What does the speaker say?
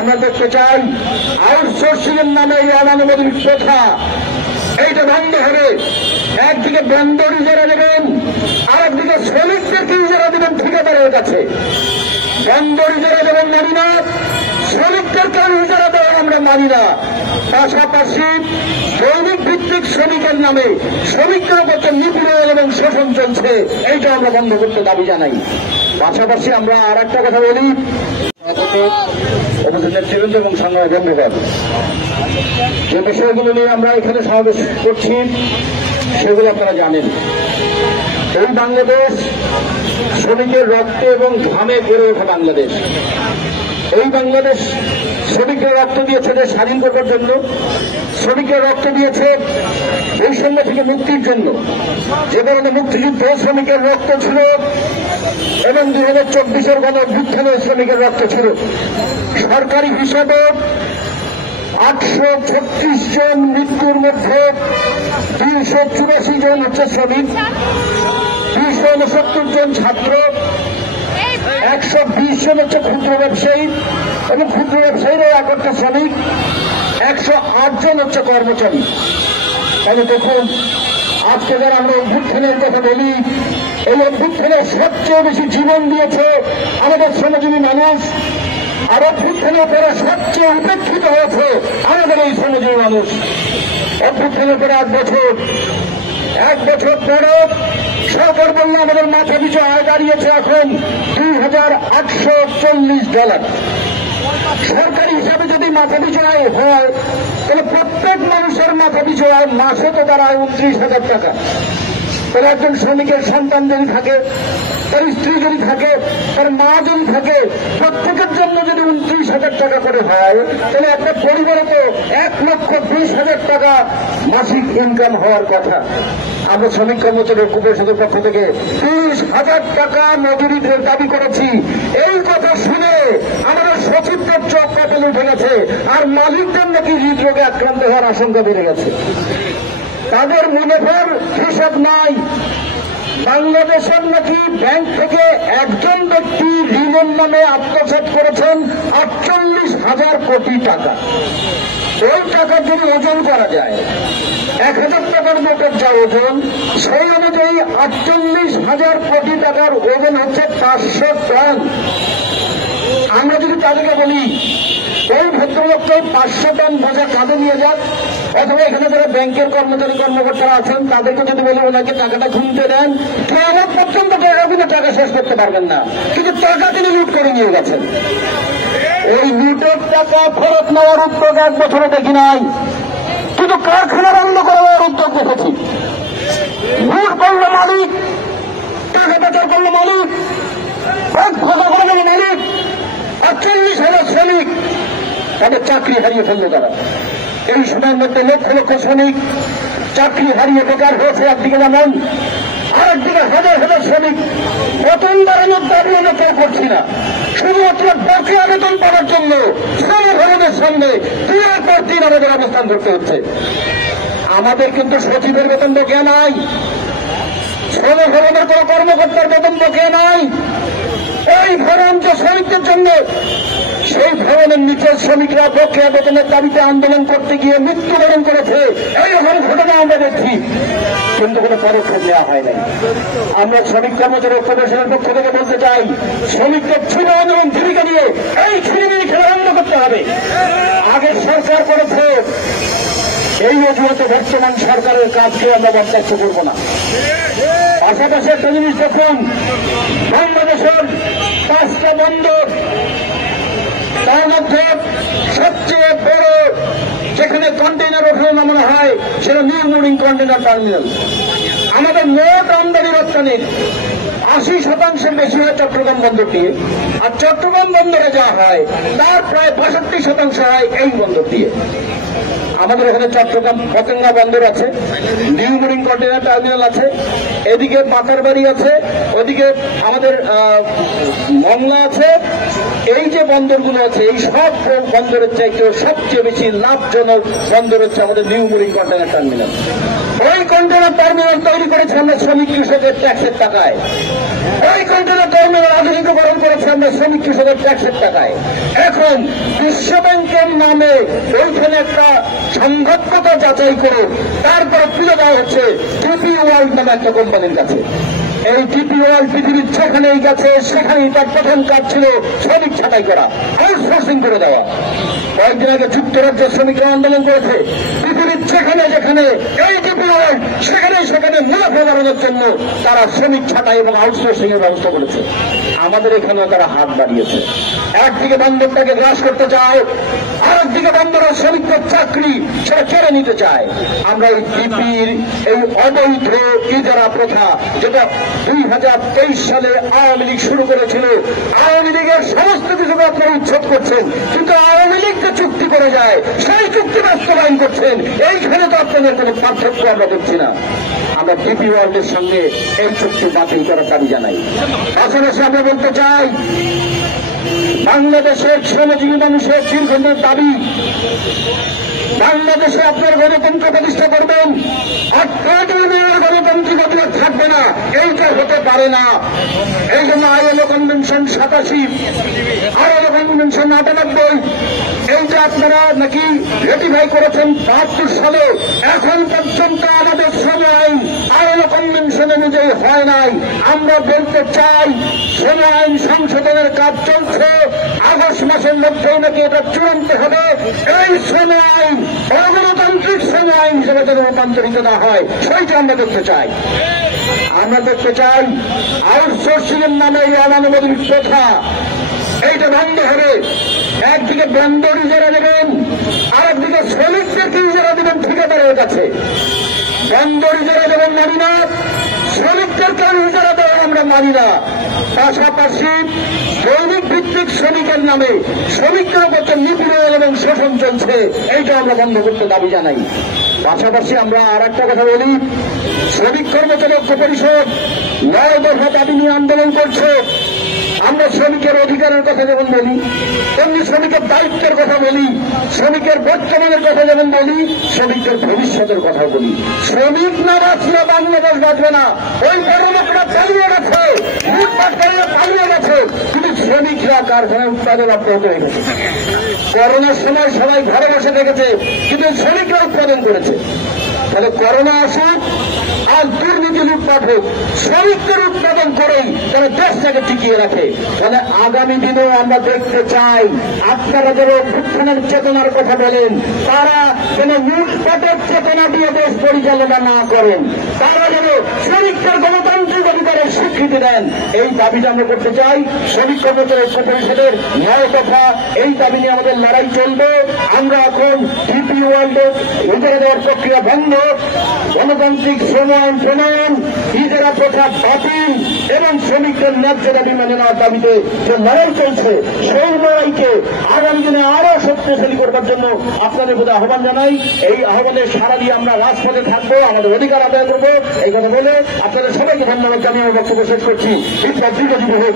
আমরা দেখতে চাই আউটসোর্সিং এর নামে এই অনানুমোদিত প্রথা এইটা বন্ধ হবে। একদিকে বন্দর ইজারা দেবেন, আর একদিকে শ্রমিকদেরকে ইজারা দেবেন ঠিকাদারের কাছে। বন্দর ইজারা দেবেন মানি না, শ্রমিকদেরকে ইজারা দেওয়া আমরা মানি না। পাশাপাশি দৈনিক ভিত্তিক শ্রমিকের নামে শ্রমিকদের উপর নিপীড়ন এবং শোষণ চলছে, এইটা আমরা বন্ধ করতে দাবি জানাই। পাশাপাশি আমরা আর একটা কথা বলি, নেতৃবৃন্দ এবং সংগ্রামী বন্ধুগণ, যে বিষয়গুলো নিয়ে আমরা এখানে সমাবেশ করছি সেগুলো আপনারা জানেন। এই বাংলাদেশ শ্রমিকের রক্তে এবং ঘামে গড়ে ওঠা বাংলাদেশ। এই বাংলাদেশ শ্রমিকরা রক্ত দিয়েছে দেশ স্বাধীন করবার জন্য, শ্রমিকরা রক্ত দিয়েছে বৈষম্য থেকে মুক্তির জন্য। যে কারণে মুক্তিযুদ্ধ শ্রমিকের রক্ত ছিল এবং 2024-এর গণঅভ্যুত্থানে শ্রমিকের রক্ত ছিল। সরকারি হিসাবে 836 জন মৃত্যুর মধ্যে 284 জন হচ্ছে শ্রমিক, 269 জন ছাত্র, 120 জন হচ্ছে ক্ষুদ্র ব্যবসায়ী এবং ক্ষুদ্র ব্যবসায়ীরা একটা শ্রমিক, 108 জন হচ্ছে কর্মচারী। তাহলে দেখুন, আজকে যারা আমরা অভ্যুত্থানের কথা বলি, এই অভ্যুত্থানে সবচেয়ে বেশি জীবন দিয়েছে আমাদের শ্রমজীবী মানুষ, আর অভ্যুত্থানের পরে সবচেয়ে উপেক্ষিত হয়েছে আমাদের এই শ্রমজীবী মানুষ। অভ্যুত্থানের পরে 1 বছর পরে সরকার বলল আমাদের মাথা পিছু আয় দাঁড়িয়েছে এখন $2,840। সরকারি হিসাবে যদি মাথা পিছু আয় হয় তাহলে প্রত্যেক মানুষের মাথা পিছু আয় মাসে তো দাঁড়ায় 29,000 টাকা। তাহলে একজন শ্রমিকের সন্তান যদি থাকে, তার স্ত্রী যদি থাকে, তার মা যদি থাকে, প্রত্যেকের জন্য যদি 29,000 টাকা করে হয়, তাহলে একটা পরিবারে তো 1,20,000 টাকা মাসিক ইনকাম হওয়ার কথা। আমরা শ্রমিক কর্মচারী ঐক্য পরিষদের পক্ষ থেকে 30,000 টাকা মজুরিদের দাবি করেছি। এই কথা শুনে আমাদের সচিবদের চোখ কপালে উঠে গেছে, আর মালিকদের নাকি হৃদরোগে আক্রান্ত হওয়ার আশঙ্কা বেড়ে গেছে। তাদের মুনাফার হিসাব নাই। বাংলাদেশের নাকি ব্যাংক থেকে একজন ব্যক্তি ঋণের নামে আত্মসাৎ করেছেন 48,000 কোটি টাকা। ওই টাকা যদি ওজন করা যায়, 1,000 টাকার নোটের যা ওজন, সেই অনুযায়ী 48,000 কোটি টাকার ওজন হচ্ছে 500 টন। আমরা যদি তাদেরকে বলি ওই ভদ্রলোককে 500 টন বোঝা কাঁধে নিয়ে যাক, অথবা এখানে যারা ব্যাংকের কর্মচারী কর্মকর্তারা আছেন তাদেরকে যদি বলি ওনাকে টাকাটা খুঁজতে দেন, কেমন পর্যন্ত টাকা শেষ করতে পারবেন না। কিন্তু টাকা তিনি লুট করে নিয়ে গেছেন। ওই লুটের টাকা ফেরত নেওয়ার উদ্যোগ 1 বছরে দেখি নাই, কিন্তু কারখানা বন্ধ করার উদ্যোগ দেখেছি। লুট করল মালিক, টাকা পাচার করল মালিক, ব্যাংক ফাঁকা করে গেল মালিক, 48,000 শ্রমিক তাদের চাকরি হারিয়ে ফেলল তারা। এই সময়ের মধ্যে লক্ষ লক্ষ শ্রমিক চাকরি হারিয়ে বেকার হয়েছে একদিকে, যেমন আরেকদিকে হাজার হাজার শ্রমিক বেতন বাড়ানোর দাবি আমরা কেউ করছি না, শুধুমাত্র বকেয়া বেতন পাওয়ার জন্য শ্রম ভবনের সামনে দিনের পর দিন আমাদের অবস্থান করতে হচ্ছে। আমাদের কিন্তু সচিবের বেতন বকেয়া নাই, শ্রম ভবনের কোন কর্মকর্তার বেতন বকেয়া নাই। এই ভবন যে শ্রমিকদের জন্য, সেই ভবনের নিচের শ্রমিকরা বকেয়া বেতনের দাবিতে আন্দোলন করতে গিয়ে মৃত্যুবরণ করেছে। এইরকম ঘটনা আমরা দেখছি, কিন্তু কোনো পদক্ষেপ নেওয়া হয় নাই। আমরা শ্রমিক কর্মচারী ঐক্য পরিষদের পক্ষ থেকে বলতে চাই, শ্রমিকদের ছিন্ন আন্দোলন ভূমিকা নিয়ে এই ছিনিমিনি খেলা বন্ধ করতে হবে। আগের সরকার করেছে, এই অজুহাতে বর্তমান সরকারের কাজকে আমরা বরদাস্ত করব না। পাশাপাশি একটা জিনিস দেখুন, বাংলাদেশের 5টা বন্দর, তার মধ্যে সবচেয়ে বড় যেখানে কন্টেইনার ওঠানো নামানো হয় সেটা নিউ মুরিং কন্টেইনার টার্মিনাল। আমাদের মোট আমদানি রপ্তানির 80% বেশি হয় চট্টগ্রাম বন্দর দিয়ে, আর চট্টগ্রাম বন্দরে যা হয় তার প্রায় 65% হয় এই বন্দর দিয়ে। আমাদের এখানে চট্টগ্রাম পতেঙ্গা বন্দর আছে, নিউ মুরিং কন্টেইনার টার্মিনাল আছে, এদিকে পাতারবাড়ি আছে, ওদিকে আমাদের মংলা আছে। এই যে বন্দরগুলো আছে, এই সব বন্দরের চাইতে সবচেয়ে বেশি লাভজনক বন্দর হচ্ছে আমাদের নিউ মুরিং কন্টেইনার টার্মিনাল। ওই কন্টেইনার টার্মিনাল তৈরি করেছে আমরা শ্রমিক কৃষকের ট্যাক্সের টাকায়। ওই কন্টেনার টার্মিনাল আধুনিকীকরণ করেছে আমরা শ্রমিক কৃষকের ট্যাক্সের টাকায়। এখন বিশ্ব ব্যাংকের নামে ওইখানে একটা সংঘাতকতা যাচাই করে তারপরে তুলে দেওয়া হচ্ছে ডিপি ওয়ার্ল্ড নামে একটা কোম্পানির কাছে। এই ডিপি ওয়ার্ল্ড পৃথিবীর যেখানেই গেছে সেখানেই তার প্রথম কাজ ছিল শ্রমিক ছাঁটাই করা, আউটসোর্সিং করে দেওয়া। কয়েকদিন আগে যুক্তরাজ্যের শ্রমিকরা আন্দোলন করেছে পৃথিবীর যেখানে যেখানে এই ডিপি ওয়ার্ল্ড সেখানে মুনাফা বাড়ানোর জন্য তারা শ্রমিক ছাঁটাই এবং আউটসোর্সিং এর ব্যবস্থা করেছে। আমাদের এখানেও তারা হাত বাড়িয়েছে। একদিকে বন্দরটাকে গ্রাস করতে চায়, আরেকদিকে বন্দরের শ্রমিকদের চাকরি সেটা কেড়ে নিতে চায়। আমরা এই ডিপির এই অবৈধ ইজারা প্রথা যেটা 2023 সালে আওয়ামী লীগ শুরু করেছিল, আওয়ামী লীগের সমস্ত কিছুকে আপনারা উচ্ছেদ করছেন, কিন্তু আওয়ামী লীগ যে চুক্তি করে যায় সেই চুক্তি বাস্তবায়ন করছেন। এইখানে তো আপনাদের কোনো পার্থক্য আমরা দেখছি না। আমরা ডিপি ওয়ার্ল্ডের সঙ্গে এই চুক্তি বাতিল করার দাবি জানাই। পাশাপাশি আমরা বলতে চাই বাংলাদেশের শ্রমজীবী মানুষের দীর্ঘদিনের দাবি, বাংলাদেশে আপনার গণতন্ত্র প্রতিষ্ঠা করবেন, গণতান্ত্রিক অধিকার থাকবে না, এইটা হতে পারে না। এই জন্য আইএলও কনভেনশন 87, আইএলও কনভেনশন 98, এইটা আপনারা নাকি রেটিফাই করেছেন 72 সালে, এখন পর্যন্ত আমাদের শ্রম আইন আইএলও কনভেনশন অনুযায়ী হয় নাই। আমরা বলতে চাই শ্রম আইন সংশোধনের কাজ চলছে, আগস্ট মাসের মধ্যেই নাকি এটা চূড়ান্ত হবে। এই শ্রম আইন অগণতান্ত্রিক শ্রম আইন হিসেবে যেন রূপান্তরিত না হয় সেইটা আমরা দেখতে চাই। আমরা দেখতে চাই আউটসোর্সিং এর নামে এই অনানুমোদিত প্রথা এইটা বন্ধ হবে। একদিকে বন্দর ইজারা দেবেন, আরেকদিকে শ্রমিকদেরকে ইজারা দেবেন ঠিকাদারের কাছে। বন্দর ইজারা দেবেন মানি না, শ্রমিকদেরকে ইজারা দেওয়া আমরা মানি না। পাশাপাশি দৈনিক ভিত্তিক শ্রমিকের নামে শ্রমিকদের উপর নিপীড়ন এবং শোষণ চলছে, এইটা আমরা বন্ধ করতে দাবি জানাই। পাশাপাশি আমরা আর একটা কথা বলি, শ্রমিক কর্মচারী ঐক্য পরিষদ 9 দফা দাবি নিয়ে আন্দোলন করছে। আমরা শ্রমিকের অধিকারের কথা যেমন বলি, তেমনি শ্রমিকের দায়িত্বের কথা বলি, শ্রমিকের বর্তমানের কথা যেমন বলি, শ্রমিকের ভবিষ্যতের কথা বলি। শ্রমিক না বাঁচলে বাংলাদেশ বাঁচবে না। ওই বড় লোকরা পালিয়ে গেছে, লুটপাটকারীরা পালিয়ে গেছে, কিন্তু শ্রমিকরা কারখানায় উৎপাদন অব্যাহত হয়ে গেছে। করোনার সময় সবাই ঘরে বসে থেকেছে, কিন্তু শ্রমিকরা উৎপাদন করেছে। তাহলে করোনা আসুক আর দুর্নীতি লুটপাট হোক, শ্রমিকদের উৎপাদন করেই তারা দেশটাকে টিকিয়ে রাখে। তাহলে আগামী দিনেও আমরা দেখতে চাই আপনারা যারা অভ্যুত্থানের চেতনার কথা বলেন, তারা যেন লুটপাটের চেতনা দিয়ে দেশ পরিচালনা না করেন, তারা যেন শ্রমিকদের গণতান্ত্রিক অধিকারের স্বীকৃতি দেন। এই দাবিটা আমরা করতে চাই। শ্রমিক কর্মচারী ঐক্য পরিষদের 9 দফা এই দাবি নিয়ে আমাদের লড়াই চলবে। আমরা এখন ডিপি ওয়ার্ল্ডের ইজারা দেওয়ার প্রক্রিয়া বন্ধ, গণতান্ত্রিক শ্রম আইন প্রণয়ন, ইজারা প্রথা বাতিল এবং শ্রমিকদের ন্যায্য দাবি মেনে নেওয়ার দাবিতে যে লড়াই চলছে, সেই লড়াইকে আগামী দিনে আরো শক্তিশালী করবার জন্য আপনাদের প্রতি আহ্বান জানাই। এই আহ্বানে সাড়া দিয়ে আমরা রাজপথে থাকবো, আমাদের অধিকার আদায় করবো। এই কথা বলে আপনাদের সবাইকে ধন্যবাদ জানিয়ে আমার বক্তব্য শেষ করছি। বিপ্লব দীর্ঘজীবী হোক।